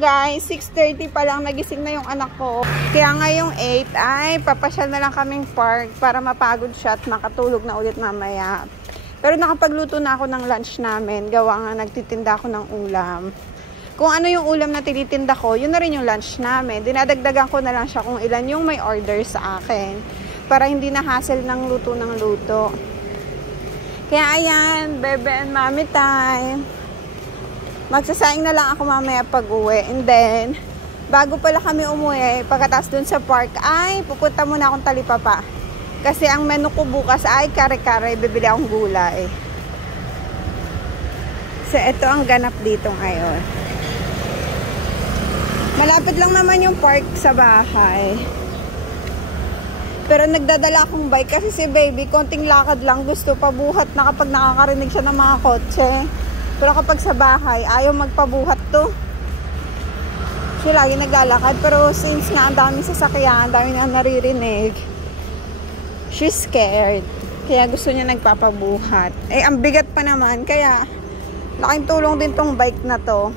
Guys, 6:30 pa lang nagising na yung anak ko. Kaya ngayong 8 ay papasyal na lang kaming park para mapagod siya at makatulog na ulit mamaya. Pero nakapagluto na ako ng lunch namin. Gawa nga nagtitinda ako ng ulam. Kung ano yung ulam na tinitinda ko, yun na rin yung lunch namin. Dinadagdagan ko na lang siya kung ilan yung may order sa akin. Para hindi na hassle ng luto ng luto. Kaya ayan, bebe and mommy time. Magsasaing na lang ako mamaya pag uwi. And then, bago pala kami umuwi, pagkatapos dun sa park, ay pupunta muna akong Talipapa. Kasi ang menu ko bukas ay kare-kare, bibili akong gulay. So, ito ang ganap dito ngayon. Malapit lang naman yung park sa bahay. Pero nagdadala akong bike kasi si baby, konting lakad lang, gusto pabuhat na kapag nakakarinig siya ng mga kotse. Pero kapag sa bahay, ayaw magpabuhat to. Siya lagi naglalakad. Pero since nga ang daming sasakyan, ang daming na naririnig, she's scared. Kaya gusto niya nagpapabuhat. Eh, ang bigat pa naman. Kaya, laking tulong din tong bike na to.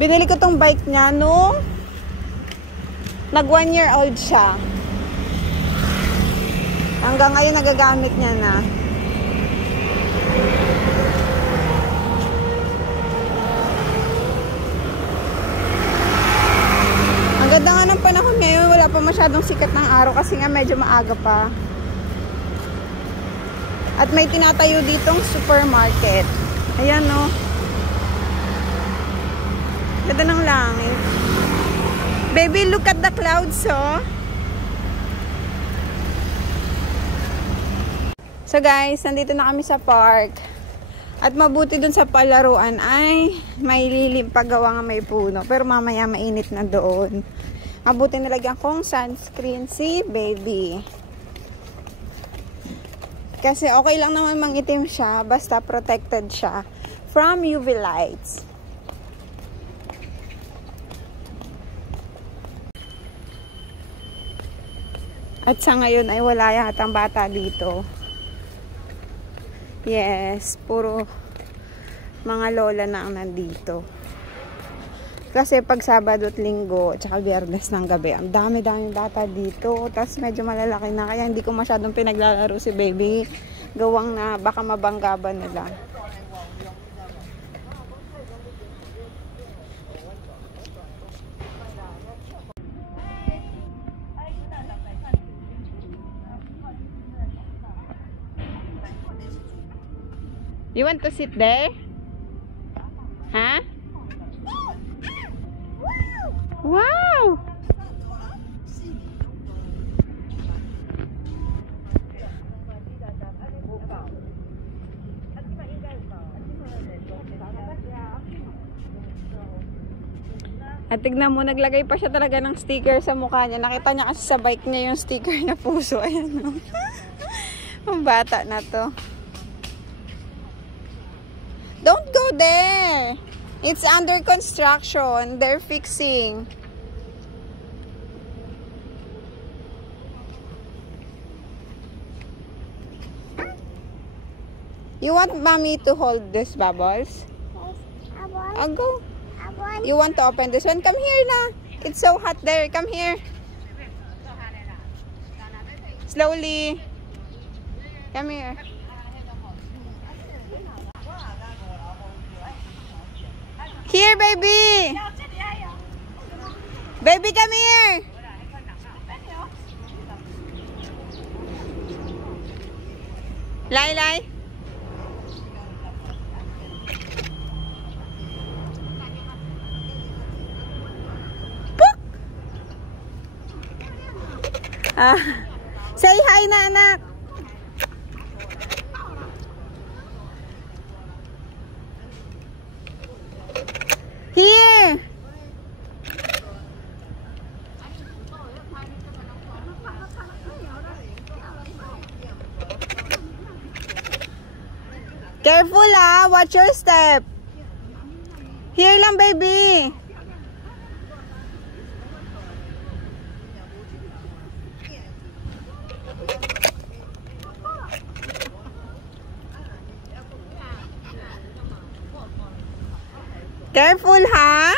Binili ko tong bike niya nung nag 1 year old siya. Hanggang ngayon nagagamit niya na. Ang ganda nga ng panahon ngayon. Wala pa masyadong sikat ng araw kasi nga medyo maaga pa. At may tinatayo ditong supermarket. Ayan, no. Ganda ng langit. Baby, look at the clouds, oh. So guys, nandito na kami sa park. At mabuti dun sa palaruan ay may lilim paggawa nga may puno. Pero mamaya mainit na doon. Mabuti nilagyan kong sunscreen si baby. Kasi okay lang naman mangitim siya. Basta protected siya from UV lights. At sa ngayon ay wala yatang bata dito. Yes, puro mga lola na ang nandito. Kasi pag Sabado at Linggo, tsaka Biyernes ng gabi, ang dami-dami bata dito. Tapos medyo malalaki na, kaya hindi ko masyadong pinaglalaro si baby. Gawang na baka mabanggaban nila. You want to sit there? Huh? Wow! At tignan mo, naglagay pa siya talaga ng sticker sa mukha niya. Nakita niya kasi sa bike niya yung sticker na puso. Ayan, no? Ang bata na to. Don't go there. It's under construction. They're fixing. You want mommy to hold this, Bubbles? Yes, I want. I'll go. I want. You want to open this one? Come here na. It's so hot there. Come here. Slowly. Come here. Here, baby. Baby, come here. Lai, lai. Puk. Say hi na, anak. Here. Careful, ah. Watch your step. Here lang, baby. Careful, ha?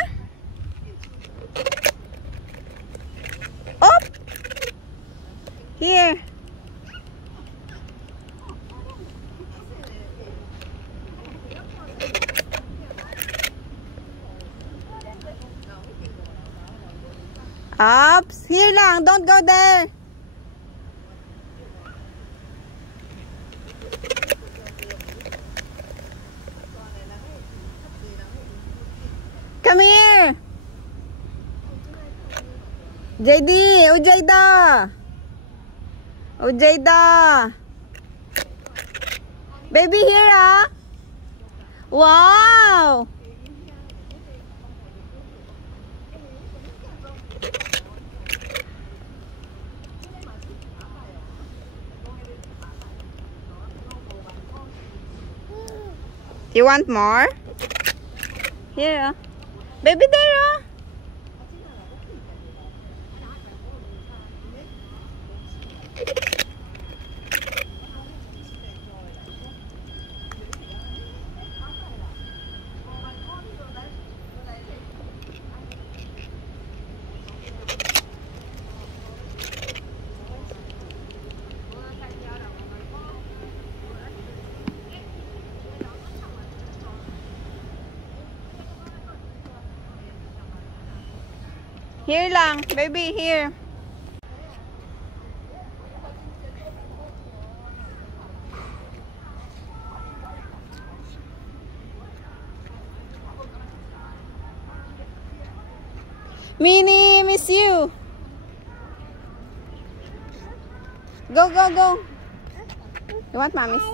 Here. Ups. Here lang. Don't go there. Come here. JD. Ujayda. Ujayda. Baby here, ah. Wow. You want more? Here, baby there. Here lang, baby, here. Minnie, miss you. Go, go, go. You want mommy's?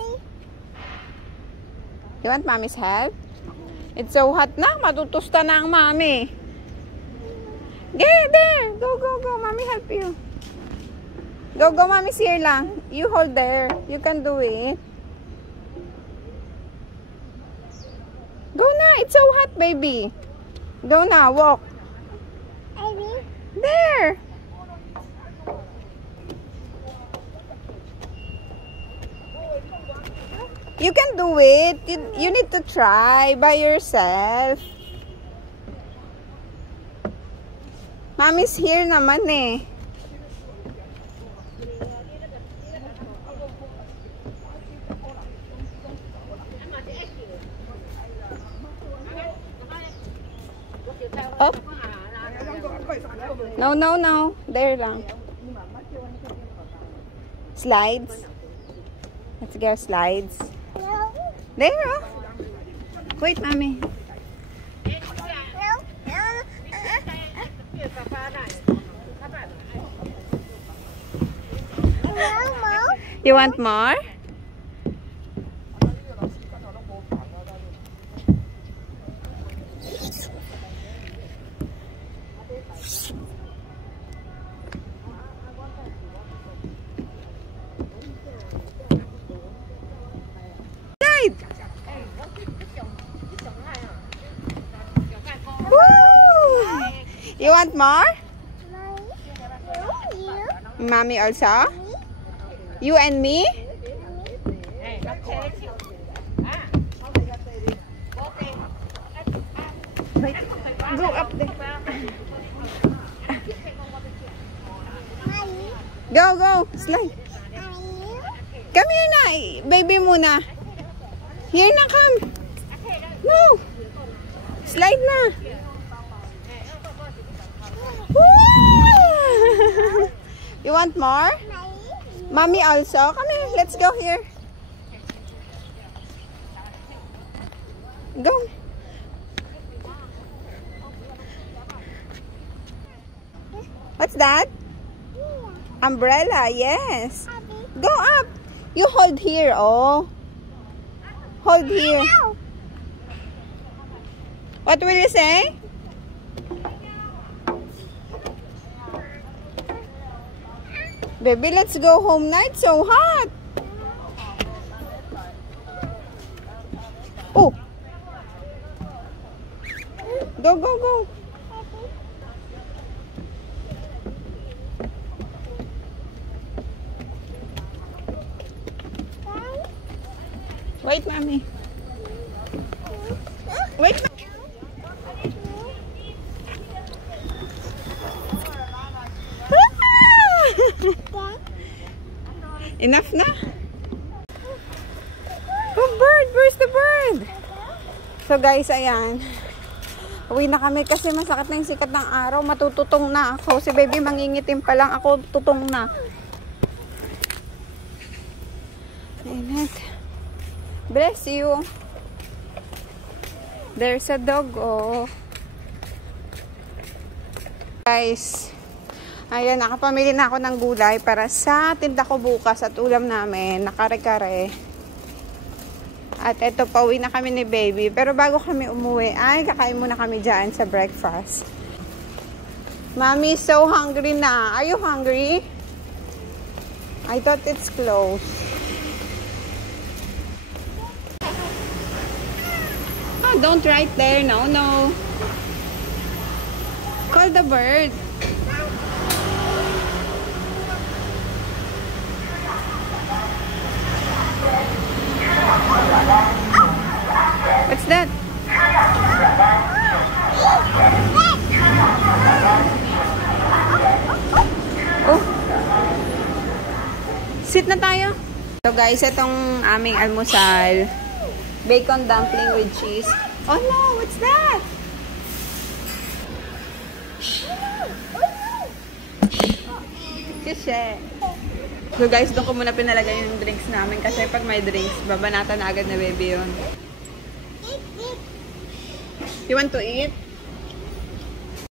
You want mommy's help? It's so hot na, matutusta na ang mommy. Get there! Go, go, go. Mommy help you. Go, go. Mommy's here lang. You hold there. You can do it. Go na. It's so hot, baby. Go na. Walk. There. You can do it. You need to try by yourself. Mommy's here naman eh. Oh. No, no, no. There lang. Slides. Let's go slides. There, oh. Wait, mommy. You want more? You want more? Mommy also? You and me? Go up there. Go, go. Slide. Come here na. Baby muna. Here na, come. No. Slide na. You want more? Mommy also? Come here. Let's go here. Go. What's that? Umbrella, yes. Go up. You hold here, oh. Hold here. What will you say? Baby, let's go home now. It's so hot. Oh. Go, go, go. Wait, mommy. Wait. Enough na? Oh, bird! Where's the bird? So guys, ayan. Uwi na kami kasi masakit na yung sikat ng araw. Matututong na ako. Si baby mangingitim pa lang. Ako tutong na. Init. Bless you. There's a dog, oh. Guys, ayan, nakapamili na ako ng gulay para sa tinda ko bukas at ulam namin. Nakare-kare. At eto, pauwi na kami ni baby. Pero bago kami umuwi, ay kakain muna kami dyan sa breakfast. Mommy, so hungry na. Are you hungry? I thought it's closed. Oh, don't right there. No, no. Call the bird. What's that? Oh. Sit na tayo. So guys, itong aming almusal. Bacon dumpling with cheese. Oh no, what's that? Kasi. So guys, doon ko muna pinalagay yung drinks namin kasi pag may drinks, babanatan na agad na baby yun. You want to eat?